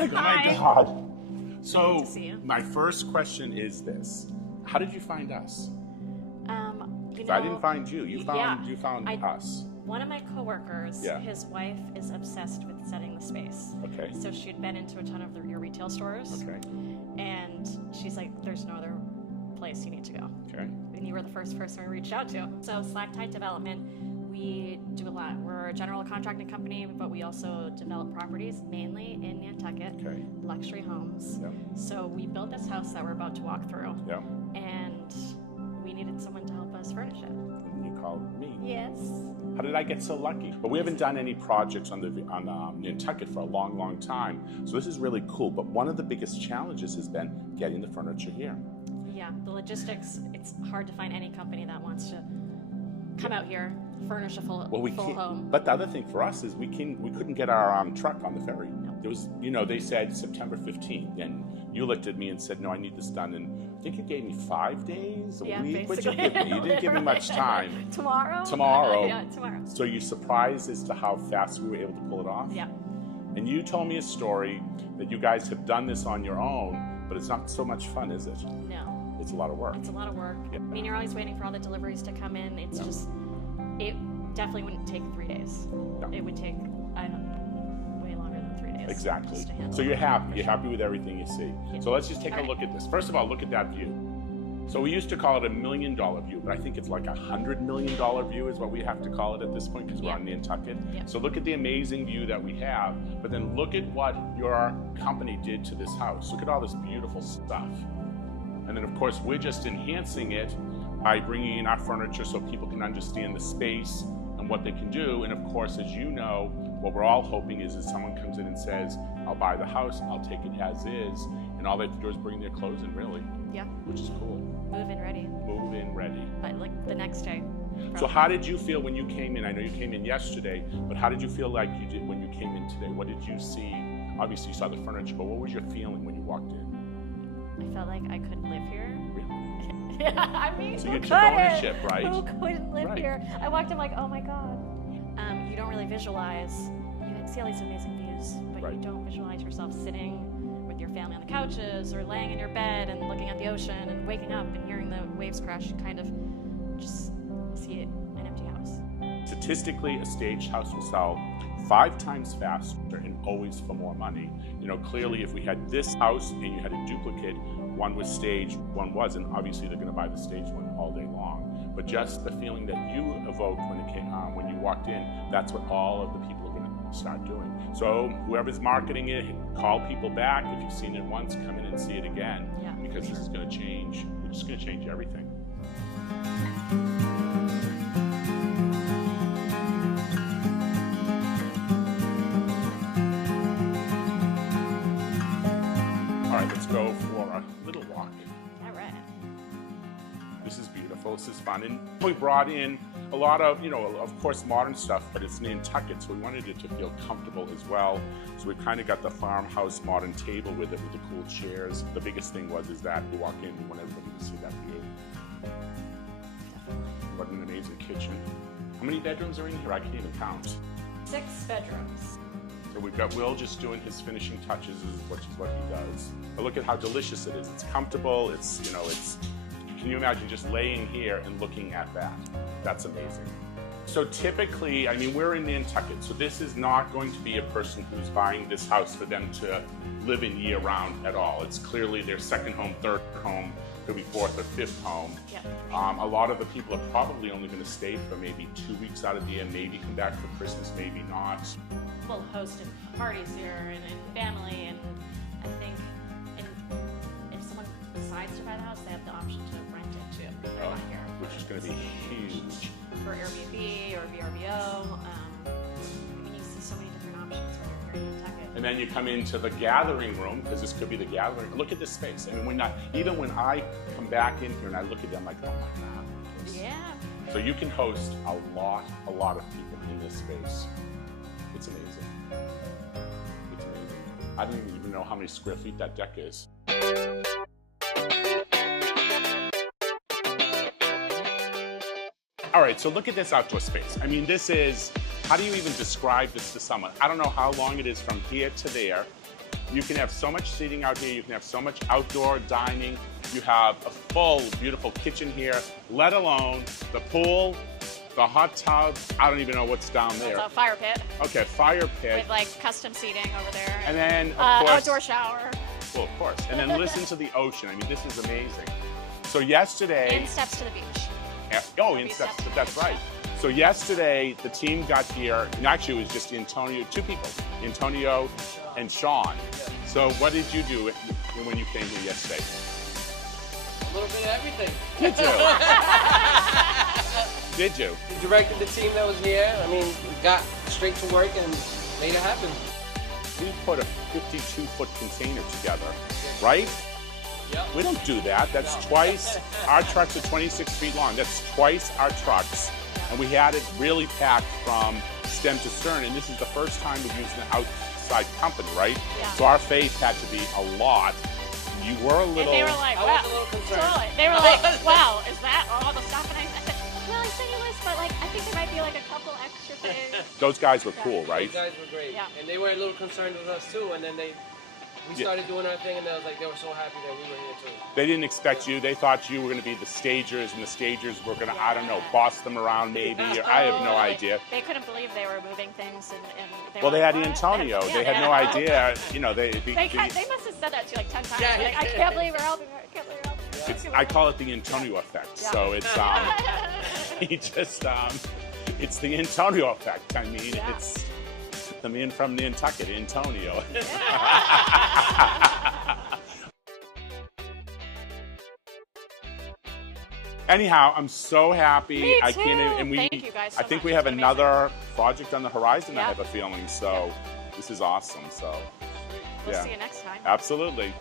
Doug, oh my God. So to see you. my first question is this. How did you find us? You I know, didn't find you. You found yeah, us. One of my coworkers, Yeah. his wife is obsessed with setting the space. Okay. So she'd been into a ton of your retail stores. Okay. And she's like, there's no other place you need to go. Okay. And you were the first person we reached out to. So Slacktide Development, we do a lot. We're a general contracting company, but we also develop properties mainly in Nantucket, Okay. luxury homes. Yeah. So we built this house that we're about to walk through. Yeah. And we needed someone to help us furnish it. And you called me. Yes. How did I get so lucky? But we haven't done any projects on Nantucket for a long, long time. So this is really cool. But one of the biggest challenges has been getting the furniture here. Yeah, the logistics, it's hard to find any company that wants to come out here, furnish a full home. But the other thing for us is we couldn't get our truck on the ferry. There was, they said September 15th, and you looked at me and said, no, I need this done. And I think you gave me 5 days, a week. What'd you give me? You didn't give me much time. Tomorrow? Yeah, tomorrow. So you're surprised as to how fast we were able to pull it off? Yeah. And you told me a story that you guys have done this on your own, but it's not so much fun, is it? No. It's a lot of work. It's a lot of work. Yeah. I mean, you're always waiting for all the deliveries to come in. It's just, it definitely wouldn't take 3 days. No. It would take, way longer than 3 days. Exactly. Just to handle So you're it. happy. You're happy with everything you see. Yeah. So let's just take All a look at this. First of all, look at that view. So we used to call it $1 million view, but I think it's like $100 million view is what we have to call it at this point because we're on Nantucket. Yeah. So look at the amazing view that we have, but then look at what your company did to this house. Look at all this beautiful stuff. And then of course, we're just enhancing it by bringing in our furniture so people can understand the space and what they can do. And of course, as you know, what we're all hoping is someone comes in and says, I'll buy the house, I'll take it as is, and all they have to do is bring their clothes in, really. Yeah. Which is cool. Move in ready. Move in ready. But like the next day. So how did you feel when you came in? I know you came in yesterday, but how did you feel like you did when you came in today? What did you see? Obviously you saw the furniture, but what was your feeling when you walked in? I felt like I couldn't live here. Really? Yeah, I mean, So who you took couldn't? ownership, right? Who couldn't live Right. here? I walked in like, oh my God. You don't really visualize, you can see all these amazing views, but Right. you don't visualize yourself sitting with your family on the couches or laying in your bed and looking at the ocean and waking up and hearing the waves crash. You kind of just see it, an empty house. Statistically, a staged house will sell 5 times faster and always for more money. Clearly if we had this house and you had a duplicate, one was staged, one wasn't, obviously they're gonna buy the staged one all day long. But just the feeling that you evoked when you walked in, that's what all of the people are gonna start doing. So whoever's marketing it, call people back. If you've seen it once, come in and see it again. Yeah, because this is gonna change, it's just gonna change everything. All right, let's go for a little walk. All right. This is beautiful, this is fun. And we brought in a lot of, of course, modern stuff, but it's Nantucket, so we wanted it to feel comfortable as well. So we've kind of got the farmhouse modern table with it, with the cool chairs. The biggest thing is that you walk in, we want everybody to see that view. What an amazing kitchen. How many bedrooms are in here? I can't even count. 6 bedrooms. So we've got Will just doing his finishing touches, which is what he does. But look at how delicious it is. It's comfortable, can you imagine just laying here and looking at that? That's amazing. So typically, we're in Nantucket, so this is not going to be a person who's buying this house for them to live in year round at all. It's clearly their second home, third home, could be fourth or fifth home. Yeah. A lot of the people are probably only going to stay for maybe 2 weeks out of the year, maybe come back for Christmas, maybe not. We'll host parties here and family, and I think if someone decides to buy the house, they have the option to rent it too. Here, which is going to be huge. For Airbnb or VRBO. You see so many different options when you're here in Nantucket. And then you come into the gathering room, because this could be the gathering. Look at this space. Even when I come back in here and I look at them, I'm like, oh my God. Yeah. So you can host a lot of people in this space. It's amazing. It's amazing. I don't even know how many square feet that deck is. All right, so look at this outdoor space. This is, how do you even describe this to someone? I don't know how long it is from here to there, You can have so much seating out here. You can have so much outdoor dining. You have a full, beautiful kitchen here, let alone the pool, the hot tub. I don't even know what's down there. It's a fire pit. Okay, fire pit. With like custom seating over there. And then, of course, outdoor shower. Well, of course. And then listen to the ocean. I mean, this is amazing. So yesterday. In steps to the beach. In steps. That's right. So yesterday, the team got here, and actually it was just Antonio, two people, Antonio and Sean. So what did you do when you came here yesterday? A little bit of everything. Did you? Did you? We directed the team that was here. I mean, we got straight to work and made it happen. We put a 52-foot container together, right? Yep. We don't do that. That's twice. Our trucks are 26 feet long. That's twice our trucks. And we had it really packed from stem to stern. And this is the first time we've used an outside company, right? Yeah. So our faith had to be a lot. You were a little. And they were like, I wow. was a little concerned. Totally. They were like, wow, is that all the stuff? And I said, well, I said it was, but like, I think there might be like a couple extra things. Those guys were cool, right? Those guys were great. Yeah. And they were a little concerned with us too. And then we started doing our thing, and they were so happy that we were here too. They didn't expect you. They thought you were going to be the stagers, and the stagers were going to, I don't know, boss them around maybe. I have no idea. They couldn't believe they were moving things, and they Well, were they had like, what? Antonio. Yeah, They had no idea. You know, they They must have said that to you like 10 times. Yeah. Like, I can't believe we're helping her. I can't believe we're helping her. I call it the Antonio effect. Yeah. So it's he just it's the Antonio effect. I mean, it's the man from Nantucket, Antonio. Anyhow, I'm so happy. Me I can't. too. And Thank you guys so I think much. we have It's been another project on the horizon. I Yeah. have a feeling. So this is awesome. So We'll yeah, see you next time. absolutely.